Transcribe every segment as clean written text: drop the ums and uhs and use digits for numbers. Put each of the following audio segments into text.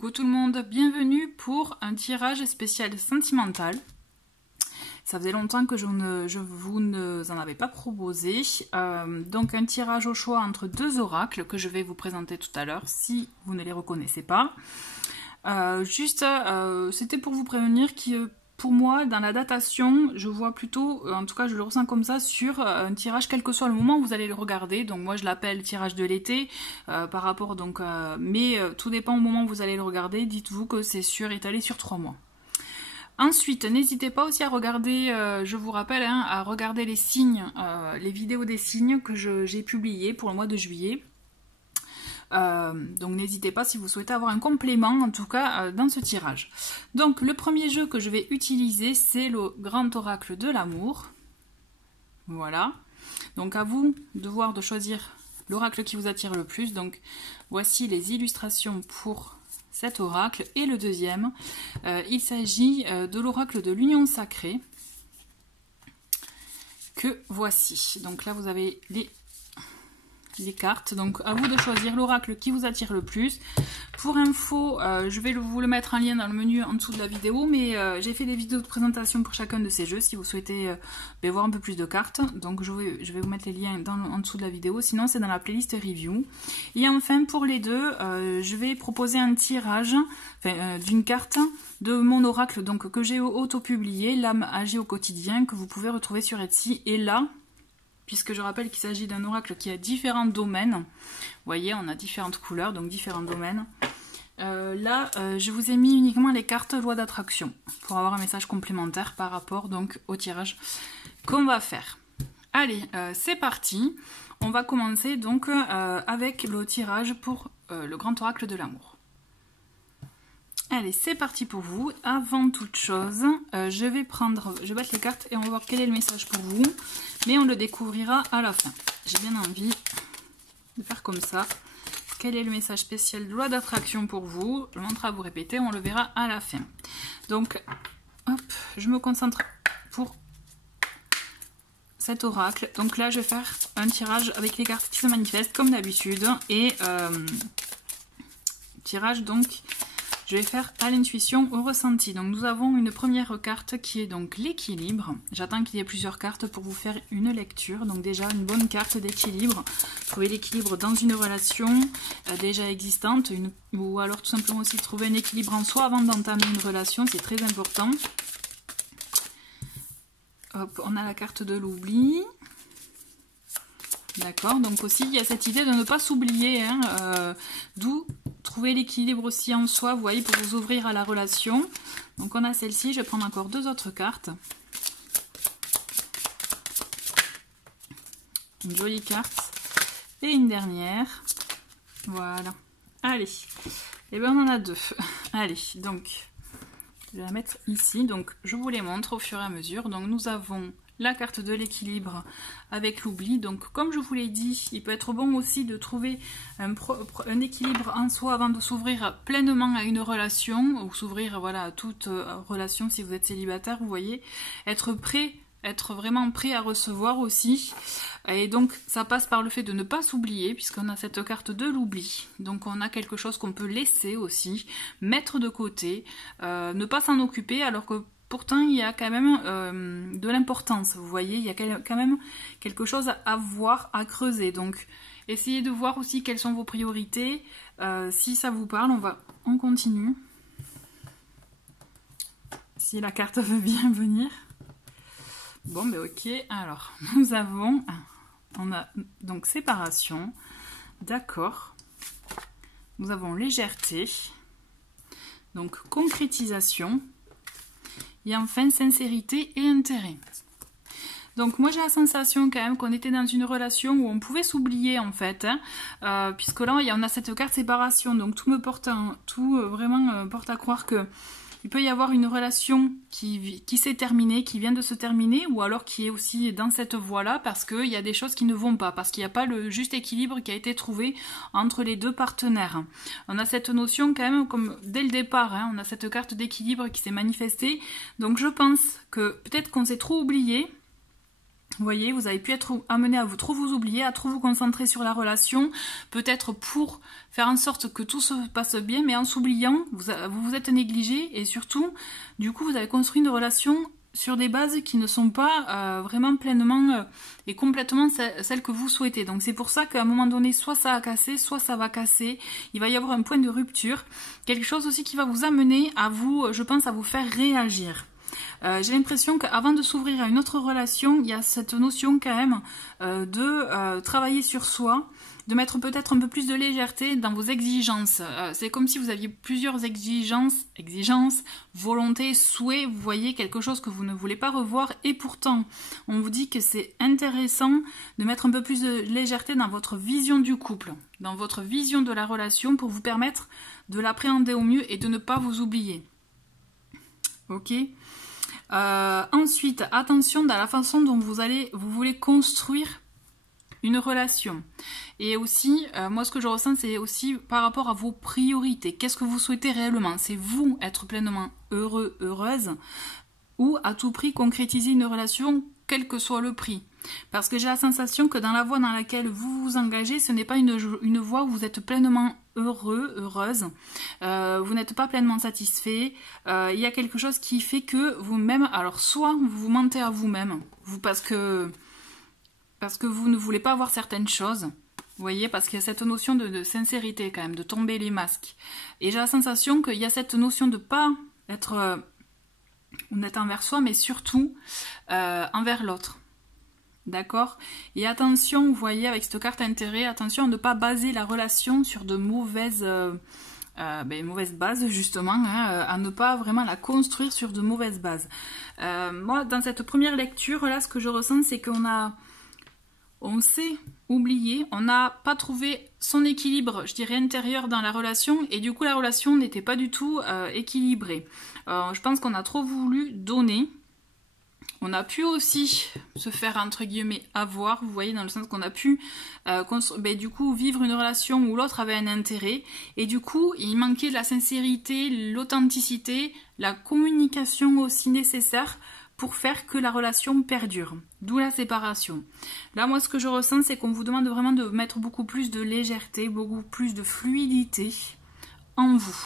Coucou tout le monde, bienvenue pour un tirage spécial sentimental. Ça faisait longtemps que je vous en avais pas proposé. Donc un tirage au choix entre deux oracles que je vais vous présenter tout à l'heure si vous ne les reconnaissez pas. C'était pour vous prévenir que pour moi, dans la datation, je vois plutôt, en tout cas je le ressens comme ça, sur un tirage, quel que soit le moment où vous allez le regarder. Donc moi je l'appelle tirage de l'été, par rapport donc, mais tout dépend au moment où vous allez le regarder. Dites-vous que c'est étalé sur 3 mois. Ensuite, n'hésitez pas aussi à regarder, je vous rappelle, à regarder les signes, les vidéos des signes que j'ai publiées pour le mois de juillet. Donc n'hésitez pas si vous souhaitez avoir un complément en tout cas dans ce tirage. Donc le premier jeu que je vais utiliser, c'est le grand oracle de l'amour. Voilà, donc à vous de choisir l'oracle qui vous attire le plus. Donc voici les illustrations pour cet oracle. Et le deuxième, il s'agit de l'oracle de l'union sacrée que voici. Donc là vous avez les cartes, donc à vous de choisir l'oracle qui vous attire le plus. Pour info, je vais vous le mettre en lien dans le menu en dessous de la vidéo, mais j'ai fait des vidéos de présentation pour chacun de ces jeux si vous souhaitez voir un peu plus de cartes. Donc je vais vous mettre les liens en dessous de la vidéo, sinon c'est dans la playlist review. Et enfin pour les deux, je vais proposer un tirage d'une carte de mon oracle donc que j'ai auto-publié, l'âme agit au quotidien, que vous pouvez retrouver sur Etsy. Et là, puisque je rappelle qu'il s'agit d'un oracle qui a différents domaines. Vous voyez, on a différentes couleurs, donc différents domaines. Je vous ai mis uniquement les cartes loi d'attraction pour avoir un message complémentaire par rapport donc au tirage qu'on va faire. Allez, c'est parti. On va commencer donc avec le tirage pour le grand oracle de l'amour. Allez, c'est parti pour vous. Avant toute chose, je vais battre les cartes et on va voir quel est le message pour vous. Mais on le découvrira à la fin. J'ai bien envie de faire comme ça. Quel est le message spécial de loi d'attraction pour vous? Je montre à vous répéter, on le verra à la fin. Donc, hop, je me concentre pour cet oracle. Donc là, je vais faire un tirage avec les cartes qui se manifestent comme d'habitude. Et tirage donc... je vais faire à l'intuition, au ressenti. Donc nous avons une première carte qui est donc l'équilibre. J'attends qu'il y ait plusieurs cartes pour vous faire une lecture. Donc déjà une bonne carte d'équilibre. Trouver l'équilibre dans une relation déjà existante. Ou alors tout simplement aussi trouver un équilibre en soi avant d'entamer une relation. C'est très important. Hop, on a la carte de l'oubli. D'accord, donc aussi il y a cette idée de ne pas s'oublier, d'où trouver l'équilibre aussi en soi, vous voyez, pour vous ouvrir à la relation. Donc on a celle-ci, je vais prendre encore deux autres cartes. Une jolie carte et une dernière. Voilà, allez, et bien on en a deux. Allez, donc je vais la mettre ici, donc je vous les montre au fur et à mesure. Donc nous avons la carte de l'équilibre avec l'oubli. Donc comme je vous l'ai dit, il peut être bon aussi de trouver un équilibre en soi avant de s'ouvrir pleinement à une relation, ou s'ouvrir voilà, à toute relation si vous êtes célibataire, vous voyez. Être vraiment prêt à recevoir aussi. Et donc ça passe par le fait de ne pas s'oublier, puisqu'on a cette carte de l'oubli. Donc on a quelque chose qu'on peut laisser aussi, mettre de côté, ne pas s'en occuper, alors que pourtant, il y a quand même de l'importance, vous voyez, il y a quand même quelque chose à voir, à creuser. Donc, essayez de voir aussi quelles sont vos priorités. Si ça vous parle, on continue. Si la carte veut bien venir. Bon, ben ok, alors, on a donc séparation, d'accord. Nous avons légèreté, donc concrétisation. Et enfin, sincérité et intérêt. Donc moi j'ai la sensation quand même qu'on était dans une relation où on pouvait s'oublier en fait, puisque là on a cette carte séparation, donc tout vraiment porte à croire que il peut y avoir une relation qui s'est terminée, qui vient de se terminer, ou alors qui est aussi dans cette voie-là parce qu'il y a des choses qui ne vont pas, parce qu'il n'y a pas le juste équilibre qui a été trouvé entre les deux partenaires. On a cette notion quand même, comme dès le départ, on a cette carte d'équilibre qui s'est manifestée, donc je pense que peut-être qu'on s'est trop oublié, Vous voyez, vous avez pu être amené à trop vous oublier, à trop vous concentrer sur la relation, peut-être pour faire en sorte que tout se passe bien, mais en s'oubliant, vous vous êtes négligé et surtout, du coup, vous avez construit une relation sur des bases qui ne sont pas vraiment pleinement et complètement celles que vous souhaitez. Donc c'est pour ça qu'à un moment donné, soit ça a cassé, soit ça va casser. Il va y avoir un point de rupture. Quelque chose aussi qui va vous amener à vous, je pense, à vous faire réagir. J'ai l'impression qu'avant de s'ouvrir à une autre relation, il y a cette notion quand même de travailler sur soi, de mettre peut-être un peu plus de légèreté dans vos exigences. C'est comme si vous aviez plusieurs exigences, volontés, souhaits, vous voyez quelque chose que vous ne voulez pas revoir et pourtant on vous dit que c'est intéressant de mettre un peu plus de légèreté dans votre vision du couple, dans votre vision de la relation pour vous permettre de l'appréhender au mieux et de ne pas vous oublier. Ok ? Ensuite, attention dans la façon dont vous voulez construire une relation. Et aussi, moi ce que je ressens, c'est aussi par rapport à vos priorités. Qu'est-ce que vous souhaitez réellement? C'est vous être pleinement heureux, heureuse, ou à tout prix concrétiser une relation, quel que soit le prix. Parce que j'ai la sensation que dans la voie dans laquelle vous vous engagez, ce n'est pas une voie où vous êtes pleinement heureux, heureuse, vous n'êtes pas pleinement satisfait, il y a quelque chose qui fait que vous-même, alors soit vous vous mentez à vous-même, parce que vous ne voulez pas voir certaines choses, vous voyez, parce qu'il y a cette notion de sincérité quand même, de tomber les masques. Et j'ai la sensation qu'il y a cette notion de pas être honnête envers soi, mais surtout envers l'autre. D'accord? Et attention, vous voyez, avec cette carte intérêt, attention à ne pas baser la relation sur de mauvaises bases, justement, hein, à ne pas vraiment la construire sur de mauvaises bases. Moi, dans cette première lecture, là, ce que je ressens, c'est on s'est oublié, on n'a pas trouvé son équilibre, je dirais, intérieur dans la relation, et du coup, la relation n'était pas du tout équilibrée. Je pense qu'on a trop voulu donner. On a pu aussi se faire, entre guillemets, avoir, vous voyez, dans le sens qu'on a pu du coup vivre une relation où l'autre avait un intérêt, et du coup il manquait de la sincérité, l'authenticité, la communication aussi nécessaire pour faire que la relation perdure, d'où la séparation. Là, moi, ce que je ressens, c'est qu'on vous demande vraiment de mettre beaucoup plus de légèreté, beaucoup plus de fluidité en vous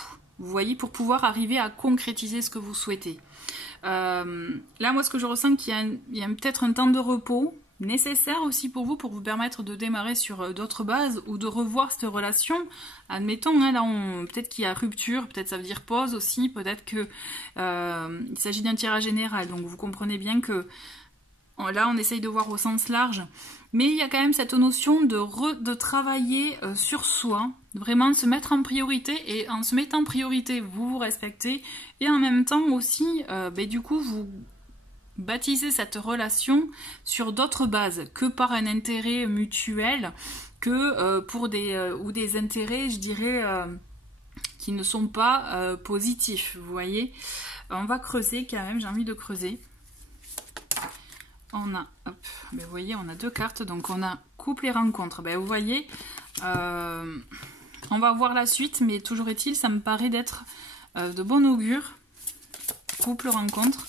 voyez, pour pouvoir arriver à concrétiser ce que vous souhaitez. Là, moi, ce que je ressens, qu'il y a peut-être un temps de repos nécessaire aussi pour vous permettre de démarrer sur d'autres bases ou de revoir cette relation. Admettons, hein, là, peut-être qu'il y a rupture, peut-être ça veut dire pause aussi, peut-être que il s'agit d'un tirage général. Donc, vous comprenez bien que là, on essaye de voir au sens large. Mais il y a quand même cette notion de travailler sur soi, vraiment se mettre en priorité, et en se mettant en priorité, vous vous respectez, et en même temps aussi, du coup, vous bâtissez cette relation sur d'autres bases que par un intérêt mutuel, que pour des intérêts, je dirais, qui ne sont pas positifs, vous voyez. On va creuser quand même, j'ai envie de creuser. On a, vous voyez, on a deux cartes, donc on a couple et rencontre. Vous voyez, on va voir la suite, mais toujours est-il, ça me paraît d'être de bon augure. Couple, rencontre.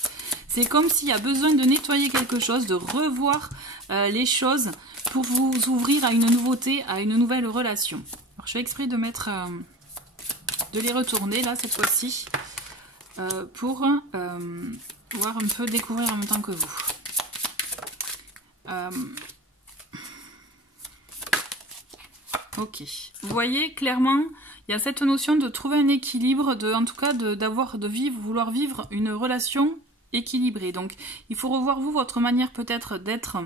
C'est comme s'il y a besoin de nettoyer quelque chose, de revoir les choses pour vous ouvrir à une nouveauté, à une nouvelle relation. Alors, je fais exprès de mettre, de les retourner là cette fois-ci pour voir un peu, découvrir en même temps que vous. Ok, vous voyez clairement, il y a cette notion de trouver un équilibre, en tout cas vouloir vivre une relation équilibrée. Donc il faut revoir votre manière peut-être d'être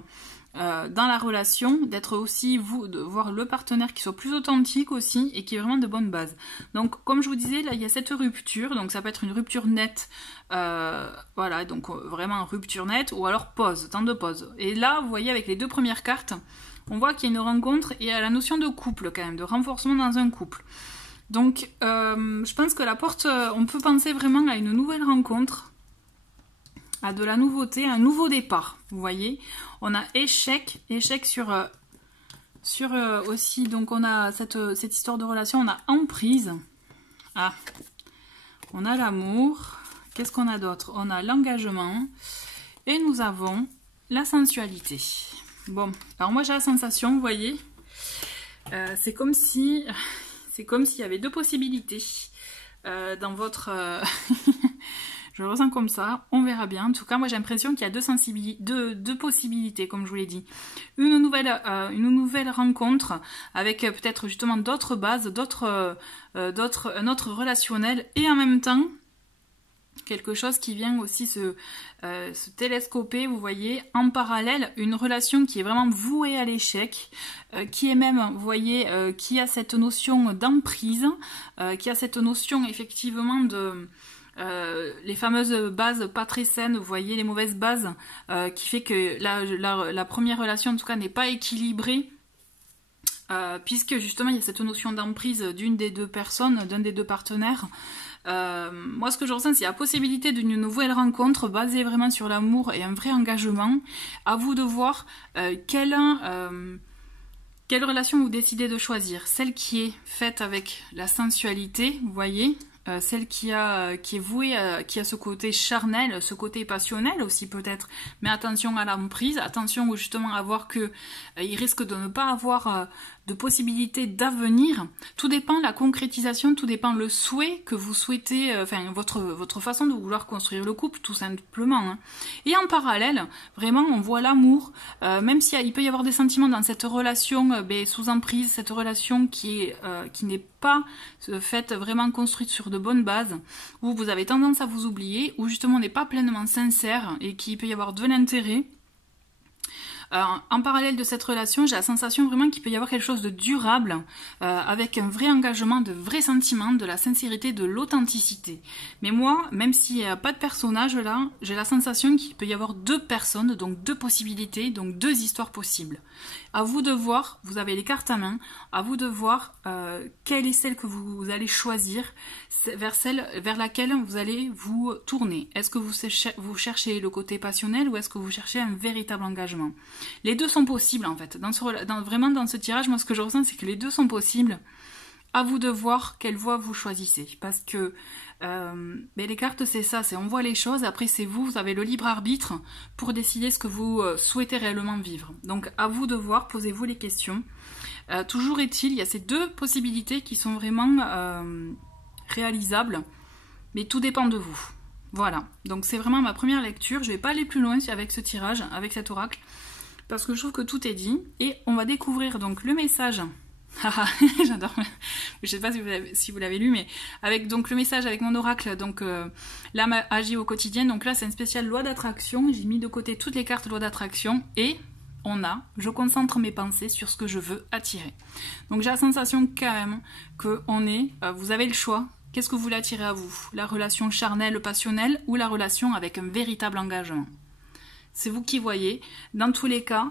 dans la relation, d'être aussi de voir le partenaire qui soit plus authentique aussi et qui est vraiment de bonne base. Donc comme je vous disais, là il y a cette rupture, donc ça peut être une rupture nette, voilà, donc vraiment rupture nette, ou alors pause, temps de pause. Et là vous voyez avec les deux premières cartes, on voit qu'il y a une rencontre et il y a la notion de couple quand même, de renforcement dans un couple. Donc je pense que la porte, on peut penser vraiment à une nouvelle rencontre, à de la nouveauté, un nouveau départ, vous voyez. On a échec sur aussi, donc on a cette histoire de relation, on a emprise, on a l'amour, qu'est-ce qu'on a d'autre? On a l'engagement, et nous avons la sensualité. Bon, alors moi j'ai la sensation, vous voyez, c'est comme si... C'est comme s'il y avait deux possibilités dans votre... je le ressens comme ça, on verra bien. En tout cas, moi j'ai l'impression qu'il y a deux possibilités, comme je vous l'ai dit. Une nouvelle rencontre avec peut-être justement d'autres bases, un autre relationnel, et en même temps, quelque chose qui vient aussi se télescoper, vous voyez, en parallèle, une relation qui est vraiment vouée à l'échec, qui est même, vous voyez, qui a cette notion d'emprise, qui a cette notion effectivement de... les fameuses bases pas très saines, vous voyez, les mauvaises bases, qui fait que la première relation en tout cas n'est pas équilibrée, puisque justement il y a cette notion d'emprise d'une des deux personnes, d'un des deux partenaires. Moi ce que je ressens, c'est la possibilité d'une nouvelle rencontre basée vraiment sur l'amour et un vrai engagement. À vous de voir quelle relation vous décidez de choisir. Celle qui est faite avec la sensualité, vous voyez, celle qui est vouée, qui a ce côté charnel, ce côté passionnel aussi peut-être, mais attention à l'emprise, attention justement à voir que il risque de ne pas avoir de possibilités d'avenir. Tout dépend la concrétisation, tout dépend le souhait que vous souhaitez, enfin votre façon de vouloir construire le couple, tout simplement. Hein. Et en parallèle, vraiment, on voit l'amour, même s'il peut y avoir des sentiments dans cette relation sous emprise, cette relation qui n'est pas faite vraiment construite sur de bonnes bases, où vous avez tendance à vous oublier, où justement on n'est pas pleinement sincère et qu'il peut y avoir de l'intérêt. En parallèle de cette relation, j'ai la sensation vraiment qu'il peut y avoir quelque chose de durable, avec un vrai engagement, de vrais sentiments, de la sincérité, de l'authenticité. Mais moi, même s'il n'y a pas de personnage là, j'ai la sensation qu'il peut y avoir deux personnes, donc deux possibilités, donc deux histoires possibles. À vous de voir, vous avez les cartes à main, à vous de voir quelle est celle que vous allez choisir, vers laquelle vous allez vous tourner. Est-ce que vous cherchez le côté passionnel ou est-ce que vous cherchez un véritable engagement? Les deux sont possibles en fait. Vraiment dans ce tirage, moi ce que je ressens, c'est que les deux sont possibles. À vous de voir quelle voie vous choisissez. Parce que les cartes, c'est ça, on voit les choses, après c'est vous avez le libre arbitre pour décider ce que vous souhaitez réellement vivre. Donc à vous de voir, posez-vous les questions. Toujours est-il, il y a ces deux possibilités qui sont vraiment réalisables, mais tout dépend de vous. Voilà, donc c'est vraiment ma première lecture. Je ne vais pas aller plus loin avec ce tirage, avec cet oracle, parce que je trouve que tout est dit. Et on va découvrir donc le message. J'adore. Je sais pas si vous l'avez lu, mais avec donc le message avec mon oracle, donc l'âme agit au quotidien. Donc là, c'est une spéciale loi d'attraction. J'ai mis de côté toutes les cartes loi d'attraction et je concentre mes pensées sur ce que je veux attirer. Donc j'ai la sensation quand même que vous avez le choix. Qu'est-ce que vous voulez attirer à vous? La relation charnelle, passionnelle ou la relation avec un véritable engagement? C'est vous qui voyez. Dans tous les cas,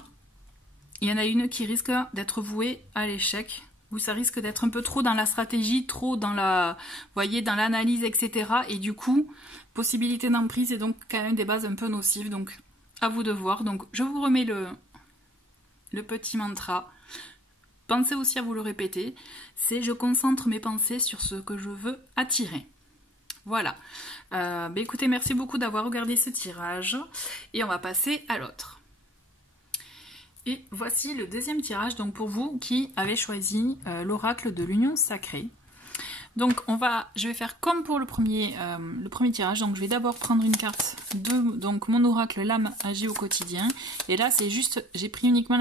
il y en a une qui risque d'être vouée à l'échec, ou ça risque d'être un peu trop dans la stratégie, trop dans dans l'analyse, etc. Et du coup, possibilité d'emprise et donc quand même des bases un peu nocives. Donc, à vous de voir. Donc, je vous remets le petit mantra. Pensez aussi à vous le répéter. C'est « Je concentre mes pensées sur ce que je veux attirer ». Voilà. Écoutez, merci beaucoup d'avoir regardé ce tirage. Et on va passer à l'autre. Et voici le deuxième tirage, donc pour vous qui avez choisi l'oracle de l'union sacrée. Donc je vais faire comme pour le premier tirage, donc je vais d'abord prendre une carte de donc mon oracle l'âme agit au quotidien. Et là c'est juste, j'ai pris uniquement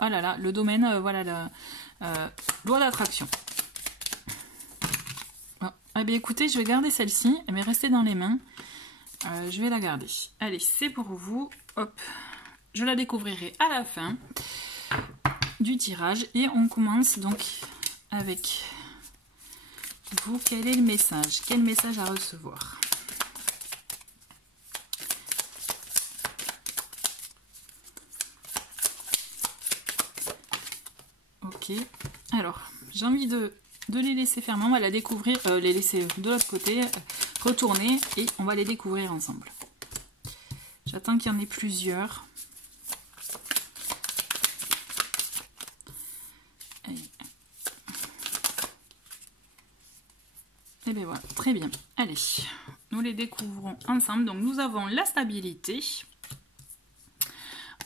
le domaine, loi d'attraction. Eh bien écoutez, je vais garder celle-ci, elle m'est restée dans les mains. Je vais la garder. Allez, c'est pour vous. Hop, je la découvrirai à la fin du tirage. Et on commence donc avec vous. Quel est le message? Quel message à recevoir? Ok, alors j'ai envie de les laisser faire. On va la découvrir, les laisser de l'autre côté, retourner et on va les découvrir ensemble. J'attends qu'il y en ait plusieurs. Et bien voilà, très bien. Allez, nous les découvrons ensemble. Donc nous avons la stabilité.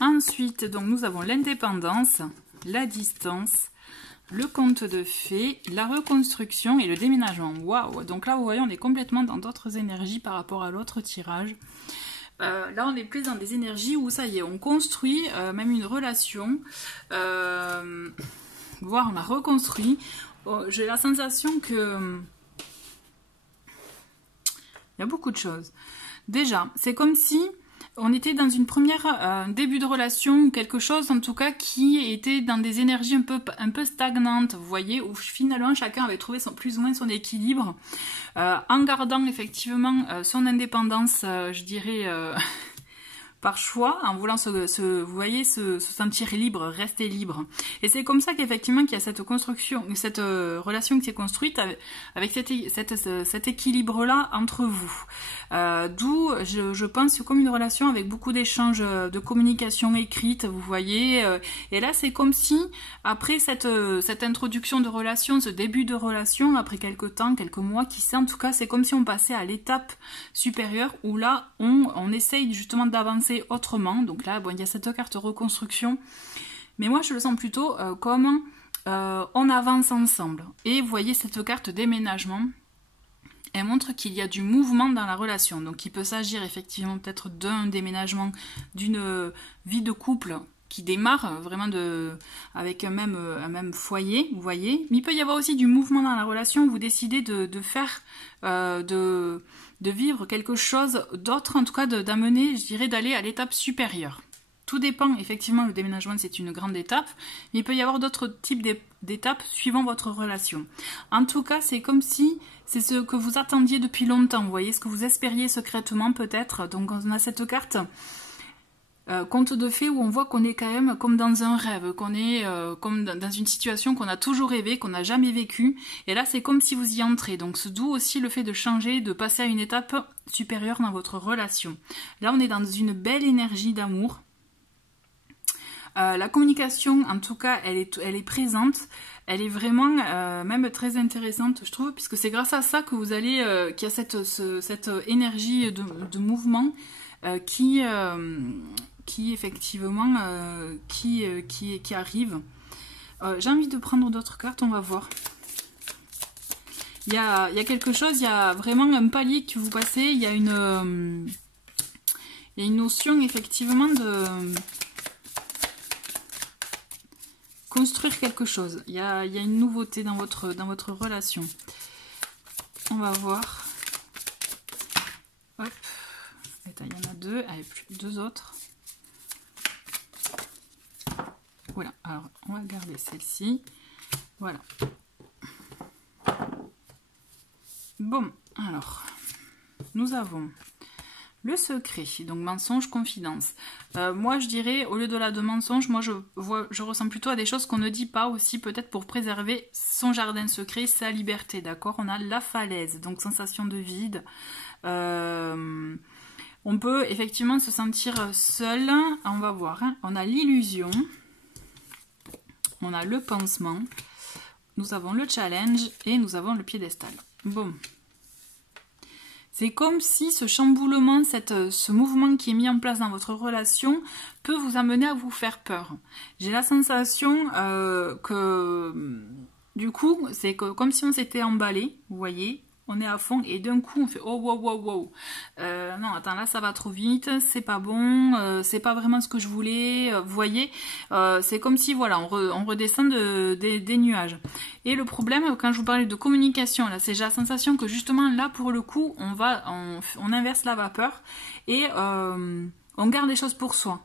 Ensuite, donc nous avons l'indépendance, la distance, le conte de fées, la reconstruction et le déménagement. Waouh! Donc là, vous voyez, on est complètement dans d'autres énergies par rapport à l'autre tirage. Là, on est plus dans des énergies où ça y est, on construit même une relation, voire on a reconstruit. J'ai la sensation que il y a beaucoup de choses. Déjà, c'est comme si on était dans une première début de relation ou quelque chose en tout cas qui était dans des énergies un peu stagnantes, vous voyez, où finalement chacun avait trouvé plus ou moins son équilibre en gardant effectivement son indépendance, je dirais par choix, en voulant vous voyez, se sentir libre, rester libre. Et c'est comme ça qu'effectivement qu'il y a cette construction, cette relation qui s'est construite avec cet équilibre-là entre vous. D'où, je pense, comme une relation avec beaucoup d'échanges de communication écrite, vous voyez. Et là, c'est comme si, après cette introduction de relation, ce début de relation, après quelques temps, quelques mois, qui sait, en tout cas, c'est comme si on passait à l'étape supérieure où là, on essaye justement d'avancer autrement. Donc là, bon, il y a cette carte reconstruction, mais moi je le sens plutôt comme on avance ensemble. Et vous voyez cette carte déménagement, elle montre qu'il y a du mouvement dans la relation. Donc il peut s'agir effectivement peut-être d'un déménagement, d'une vie de couple qui démarre vraiment avec un même foyer, vous voyez. Mais il peut y avoir aussi du mouvement dans la relation où vous décidez de faire, de vivre quelque chose d'autre, en tout cas d'amener, je dirais, d'aller à l'étape supérieure. Tout dépend, effectivement, le déménagement c'est une grande étape, mais il peut y avoir d'autres types d'étapes suivant votre relation. En tout cas, c'est comme si c'est ce que vous attendiez depuis longtemps, vous voyez, ce que vous espériez secrètement peut-être. Donc on a cette carte conte de fées où on voit qu'on est quand même comme dans un rêve, qu'on est comme dans une situation qu'on a toujours rêvé, qu'on n'a jamais vécue. Et là, c'est comme si vous y entrez. Donc, d'où aussi le fait de changer, de passer à une étape supérieure dans votre relation. Là, on est dans une belle énergie d'amour. La communication, en tout cas, elle est présente. Elle est vraiment même très intéressante, je trouve, puisque c'est grâce à ça que vous allez, qu'il y a cette énergie de mouvement qui effectivement qui arrive. J'ai envie de prendre d'autres cartes, on va voir. Il y a quelque chose, il y a vraiment un palier que vous passez, il y a une notion effectivement de construire quelque chose. Il y a une nouveauté dans votre relation. On va voir. Hop. Il y en a deux, allez, deux autres. Voilà, alors on va garder celle-ci. Voilà. Bon, alors, nous avons le secret, donc mensonge, confidence. Moi, je dirais, au lieu de mensonge, moi, je ressens plutôt à des choses qu'on ne dit pas aussi, peut-être pour préserver son jardin secret, sa liberté, d'accord? On a la falaise, donc sensation de vide. On peut effectivement se sentir seul. On va voir, hein. On a l'illusion. On a le pansement. Nous avons le challenge et nous avons le piédestal. Bon. C'est comme si ce chamboulement, ce mouvement qui est mis en place dans votre relation peut vous amener à vous faire peur. J'ai la sensation que du coup, c'est comme si on s'était emballé, vous voyez, on est à fond et d'un coup on fait oh wow wow wow. Non, attends, là ça va trop vite, c'est pas bon, c'est pas vraiment ce que je voulais, vous voyez, c'est comme si voilà, on redescend des nuages. Et le problème, quand je vous parlais de communication, là, c'est j'ai la sensation que justement là pour le coup, on inverse la vapeur et on garde les choses pour soi.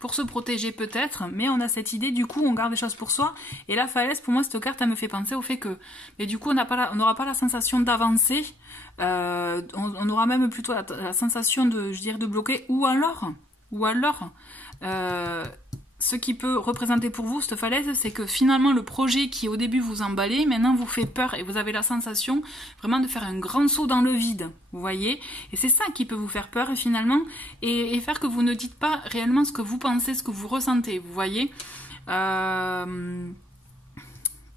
Pour se protéger peut-être, mais on a cette idée, du coup on garde les choses pour soi. Et la falaise, pour moi cette carte, elle me fait penser au fait que, mais du coup on n'aura pas la sensation d'avancer, on aura même plutôt la sensation de, je dirais, de bloquer, ou alors, ce qui peut représenter pour vous cette falaise, c'est que finalement le projet qui au début vous emballait, maintenant vous fait peur et vous avez la sensation vraiment de faire un grand saut dans le vide, vous voyez. Et c'est ça qui peut vous faire peur et finalement, et faire que vous ne dites pas réellement ce que vous pensez, ce que vous ressentez, vous voyez.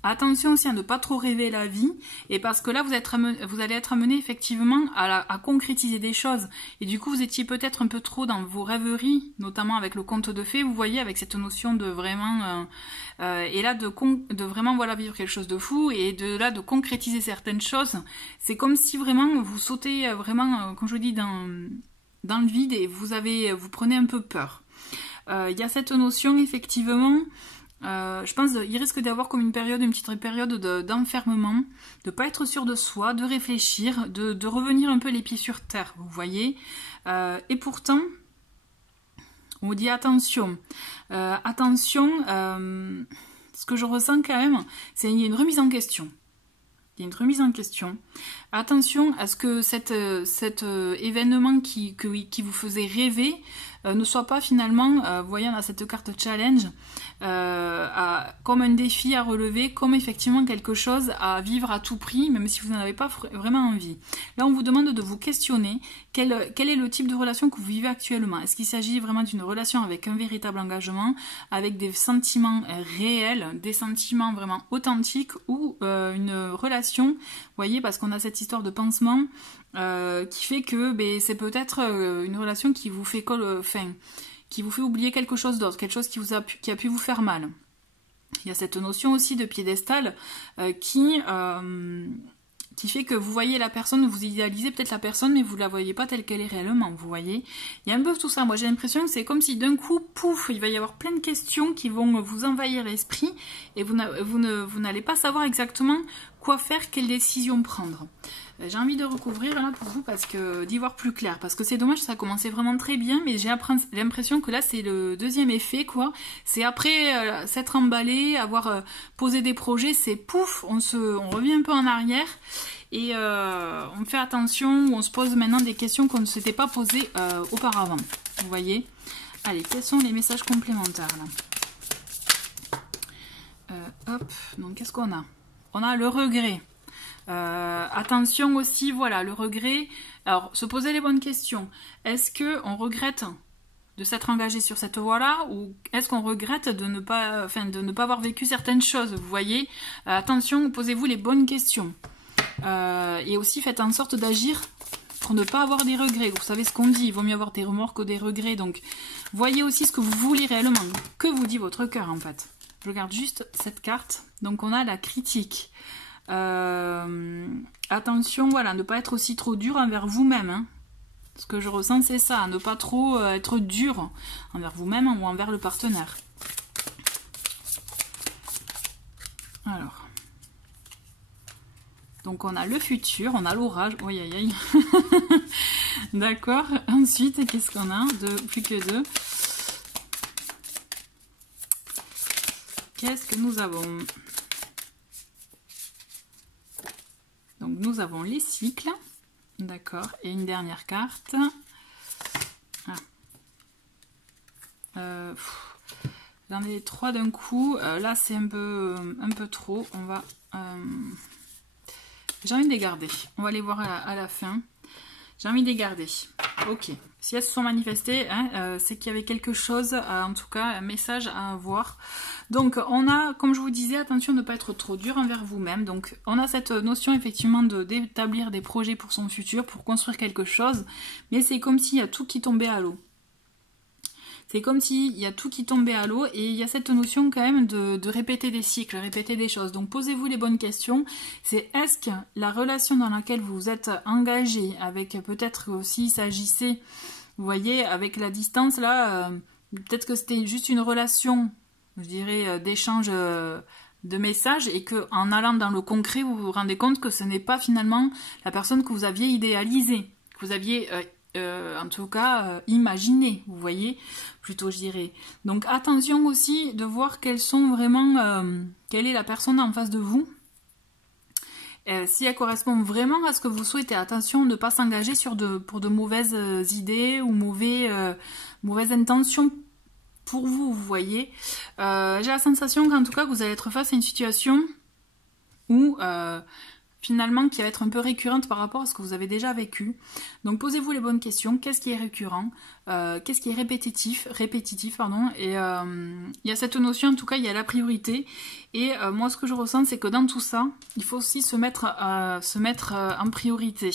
Attention aussi à ne pas trop rêver la vie, et parce que là vous allez être amené effectivement à concrétiser des choses. Et du coup vous étiez peut-être un peu trop dans vos rêveries, notamment avec le conte de fées, vous voyez, avec cette notion de vraiment et là de vraiment voilà vivre quelque chose de fou, et de concrétiser certaines choses. C'est comme si vraiment vous sautez vraiment, comme je vous dis, dans le vide, et vous prenez un peu peur. Il y a cette notion effectivement. Je pense qu'il risque d'y avoir comme une petite période d'enfermement, de pas être sûr de soi, de réfléchir, de revenir un peu les pieds sur terre, vous voyez. Et pourtant, on vous dit attention. Attention, ce que je ressens quand même, c'est qu'il y a une remise en question. Il y a une remise en question. Attention à ce que cet événement qui vous faisait rêver ne soit pas finalement, vous voyez, on a cette carte challenge, comme un défi à relever, comme effectivement quelque chose à vivre à tout prix, même si vous n'en avez pas vraiment envie. Là, on vous demande de vous questionner quel est le type de relation que vous vivez actuellement. Est-ce qu'il s'agit vraiment d'une relation avec un véritable engagement, avec des sentiments réels, des sentiments vraiment authentiques, ou une relation, vous voyez, parce qu'on a cette histoire de pansement, qui fait que c'est peut-être une relation qui vous fait qui vous fait oublier quelque chose d'autre, quelque chose qui a pu vous faire mal. Il y a cette notion aussi de piédestal qui fait que vous voyez la personne, vous idéalisez peut-être la personne, mais vous ne la voyez pas telle qu'elle est réellement, vous voyez. Il y a un peu tout ça. Moi, j'ai l'impression que c'est comme si d'un coup, pouf, il va y avoir plein de questions qui vont vous envahir l'esprit, et vous n'allez pas savoir exactement quoi faire, quelle décision prendre. J'ai envie de recouvrir là pour vous, parce que d'y voir plus clair, parce que c'est dommage, ça a commencé vraiment très bien, mais j'ai l'impression que là c'est le deuxième effet, quoi. C'est après s'être emballé, avoir posé des projets, c'est pouf, on revient un peu en arrière, et on fait attention, on se pose maintenant des questions qu'on ne s'était pas posées auparavant, vous voyez. Allez, quels sont les messages complémentaires là? Hop, donc qu'est-ce qu'on a? On a le regret. Attention aussi, voilà, le regret. Alors, se poser les bonnes questions. Est-ce qu'on regrette de s'être engagé sur cette voie-là, ou est-ce qu'on regrette de ne pas avoir vécu certaines choses, vous voyez. Attention, posez-vous les bonnes questions. Et aussi, faites en sorte d'agir pour ne pas avoir des regrets. Vous savez ce qu'on dit, il vaut mieux avoir des remords que des regrets. Donc, voyez aussi ce que vous voulez réellement. Que vous dit votre cœur, en fait. Je regarde juste cette carte. Donc, on a la critique. Attention, voilà, ne pas être aussi trop dur envers vous-même. Hein. Ce que je ressens, c'est ça, ne pas trop être dur envers vous-même ou envers le partenaire. Alors, donc on a le futur, on a l'orage. Oui, aïe, aïe. D'accord. Ensuite, qu'est-ce qu'on a? Plus que deux. Qu'est-ce que nous avons? Donc nous avons les cycles, d'accord, et une dernière carte. J'en ai trois d'un coup. Là c'est un peu trop. On va, j'ai envie de les garder. On va les voir à la fin. J'ai envie de les garder. Ok. Si elles se sont manifestées, hein, c'est qu'il y avait quelque chose, en tout cas un message à avoir. Donc on a, comme je vous disais, attention de ne pas être trop dur envers vous-même. Donc on a cette notion effectivement d'établir des projets pour son futur, pour construire quelque chose. Mais c'est comme s'il y a tout qui tombait à l'eau. C'est comme s'il y a tout qui tombait à l'eau, et il y a cette notion quand même de répéter des cycles, répéter des choses. Donc posez-vous les bonnes questions. C'est est-ce que la relation dans laquelle vous êtes engagé, avec peut-être aussi il s'agissait, vous voyez, avec la distance là, peut-être que c'était juste une relation, je dirais, d'échange de messages, et que en allant dans le concret, vous vous rendez compte que ce n'est pas finalement la personne que vous aviez idéalisée, que vous aviez en tout cas imaginé, vous voyez, plutôt je dirais. Donc attention aussi de voir quelles sont vraiment, quelle est la personne en face de vous. Si elle correspond vraiment à ce que vous souhaitez, attention de ne pas s'engager pour de mauvaises idées ou mauvaises intentions pour vous, vous voyez. J'ai la sensation qu'en tout cas vous allez être face à une situation où finalement qui va être un peu récurrente par rapport à ce que vous avez déjà vécu. Donc posez-vous les bonnes questions. Qu'est-ce qui est récurrent? Qu'est-ce qui est répétitif, pardon. Et il y a cette notion, en tout cas, il y a la priorité. Et moi, ce que je ressens, c'est que dans tout ça, il faut aussi se mettre en priorité.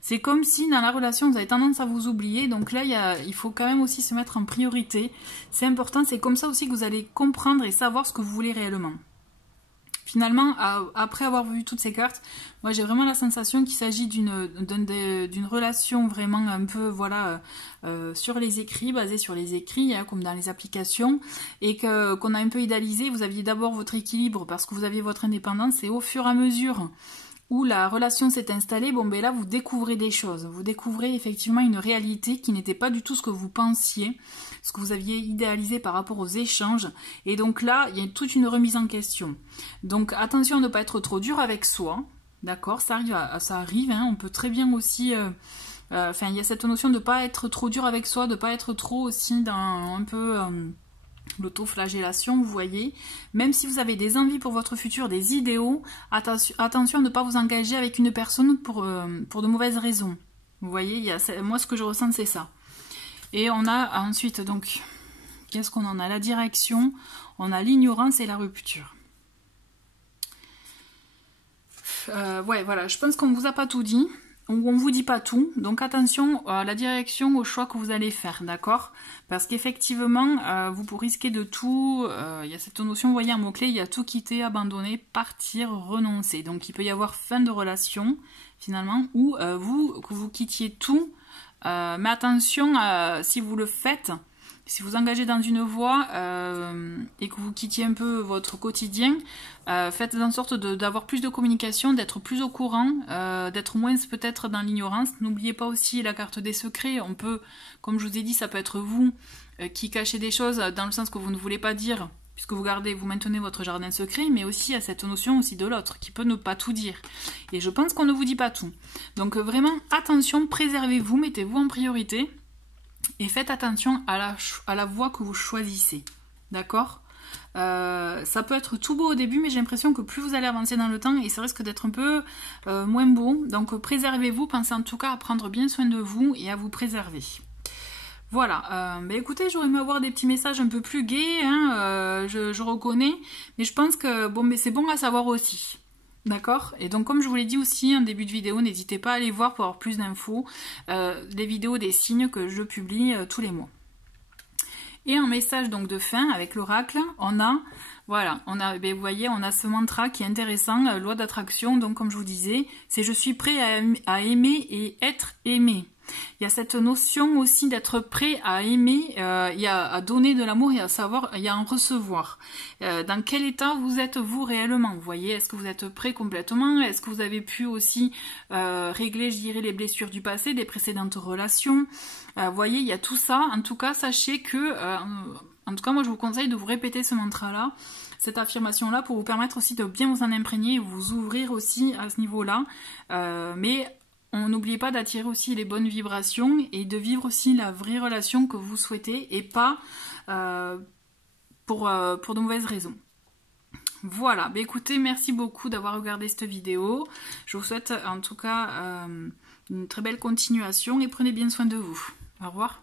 C'est comme si dans la relation, vous avez tendance à vous oublier. Donc là, il faut quand même aussi se mettre en priorité. C'est important, c'est comme ça aussi que vous allez comprendre et savoir ce que vous voulez réellement. Finalement, après avoir vu toutes ces cartes, moi j'ai vraiment la sensation qu'il s'agit d'une relation vraiment un peu, voilà, sur les écrits, basée sur les écrits, hein, comme dans les applications, et qu'on a un peu idéalisé. Vous aviez d'abord votre équilibre parce que vous aviez votre indépendance, et au fur et à mesure où la relation s'est installée, bon ben là vous découvrez des choses, vous découvrez effectivement une réalité qui n'était pas du tout ce que vous pensiez, ce que vous aviez idéalisé par rapport aux échanges, et donc là il y a toute une remise en question. Donc attention à ne pas être trop dur avec soi, d'accord, ça arrive, hein, on peut très bien aussi, enfin il y a cette notion de ne pas être trop dur avec soi, de ne pas être trop aussi dans un peu... l'autoflagellation, vous voyez, même si vous avez des envies pour votre futur, des idéaux, attention à ne pas vous engager avec une personne pour de mauvaises raisons. Vous voyez, moi ce que je ressens c'est ça. Et on a ensuite donc, qu'est-ce qu'on en a? La direction, on a l'ignorance et la rupture. Ouais, voilà, je pense qu'on ne vous a pas tout dit. On ne vous dit pas tout, donc attention à la direction, au choix que vous allez faire, d'accord? Parce qu'effectivement, vous risquez de tout, il y a cette notion, vous voyez, un mot-clé, il y a tout quitter, abandonner, partir, renoncer. Donc il peut y avoir fin de relation, finalement, ou que vous quittiez tout, mais attention, si vous le faites, si vous engagez dans une voie et que vous quittiez un peu votre quotidien, faites en sorte d'avoir plus de communication, d'être plus au courant, d'être moins peut-être dans l'ignorance. N'oubliez pas aussi la carte des secrets. On peut, comme je vous ai dit, ça peut être vous qui cachez des choses dans le sens que vous ne voulez pas dire, puisque vous maintenez votre jardin secret, mais aussi à cette notion aussi de l'autre, qui peut ne pas tout dire. Et je pense qu'on ne vous dit pas tout. Donc vraiment, attention, préservez-vous, mettez-vous en priorité. Et faites attention à la voie que vous choisissez, d'accord? Ça peut être tout beau au début, mais j'ai l'impression que plus vous allez avancer dans le temps, et ça risque d'être un peu moins beau. Donc préservez-vous, pensez en tout cas à prendre bien soin de vous et à vous préserver. Voilà, écoutez, j'aurais aimé avoir des petits messages un peu plus gais, hein, je reconnais, mais je pense que bon, mais c'est bon à savoir aussi. D'accord? Et donc comme je vous l'ai dit aussi en début de vidéo, n'hésitez pas à aller voir pour avoir plus d'infos, les vidéos des signes que je publie tous les mois. Et un message donc de fin avec l'oracle, voilà, vous voyez, on a ce mantra qui est intéressant, loi d'attraction, donc comme je vous disais, c'est je suis prêt à aimer et être aimé. Il y a cette notion aussi d'être prêt à aimer, à donner de l'amour et à en recevoir. Dans quel état vous êtes vous réellement? Vous voyez, est-ce que vous êtes prêt complètement? Est-ce que vous avez pu aussi régler, je dirais, les blessures du passé, des précédentes relations? Vous voyez, il y a tout ça. En tout cas, sachez que, en tout cas, moi je vous conseille de vous répéter ce mantra-là, cette affirmation-là, pour vous permettre aussi de bien vous en imprégner et vous ouvrir aussi à ce niveau-là. Mais n'oubliez pas d'attirer aussi les bonnes vibrations et de vivre aussi la vraie relation que vous souhaitez et pas pour de mauvaises raisons. Voilà, écoutez, merci beaucoup d'avoir regardé cette vidéo. Je vous souhaite en tout cas une très belle continuation et prenez bien soin de vous. Au revoir.